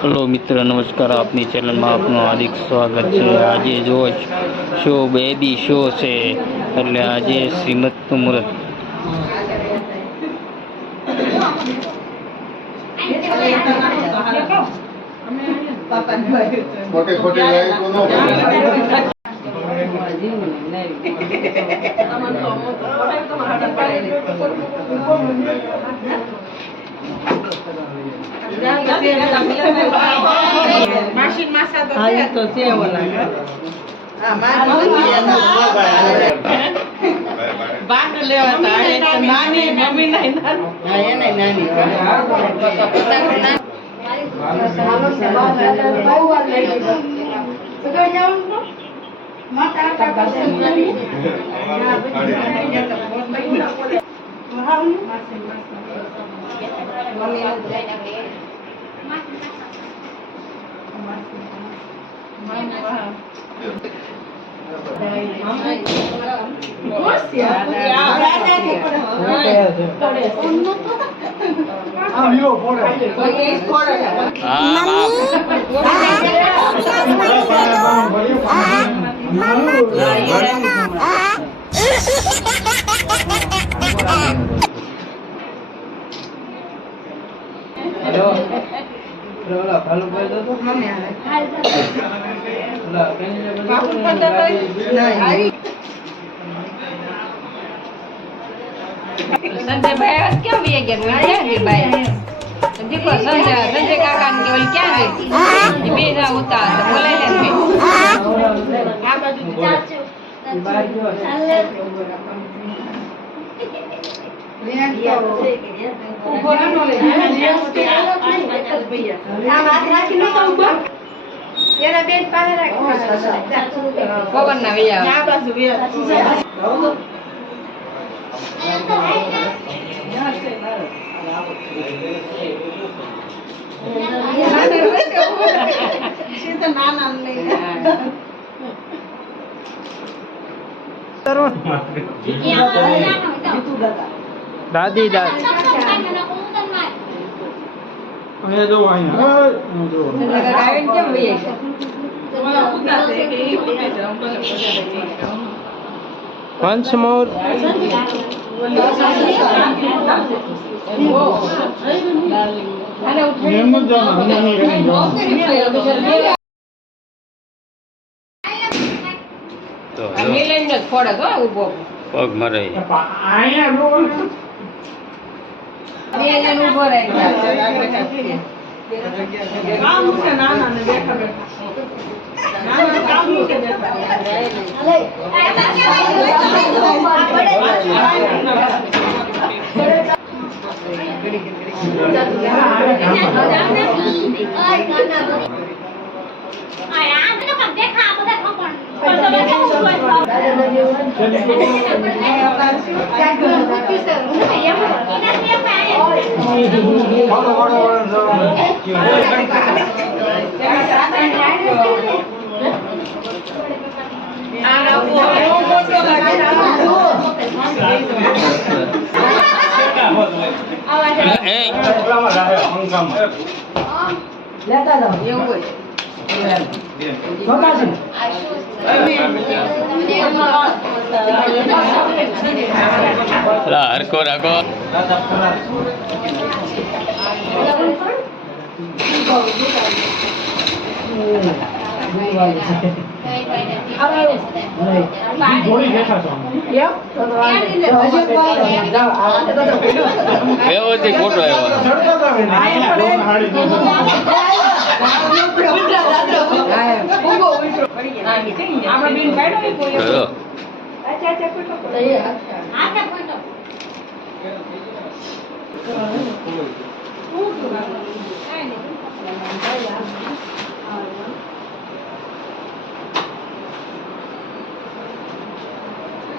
Hello मित्र नमस्कार अपनी channel में आपનું हार्दिक स्वागत છે। આજે જો શો બેબી શો છે એટલે આજે શ્રીમતનું મુહૂર્ત। Masih masa tu itu sih wala. Bantu lewat ada nani mami nani. Ya nani. Sanjay भाई आज क्या हुआ क्या गए भाई देखो संजय काका ने केवल क्या है ये बेजा होता है बोले हैं पे आ बाजू चाचू ऊपर न ले आ हाथ राखी न तो ऊपर ये ना बेन पाले राख पवन ना भैया आ बाजू भैया दादी दादी once more પગ મરે હરકો રાખો વ્યવસ્થિત ફોટો આવ્યો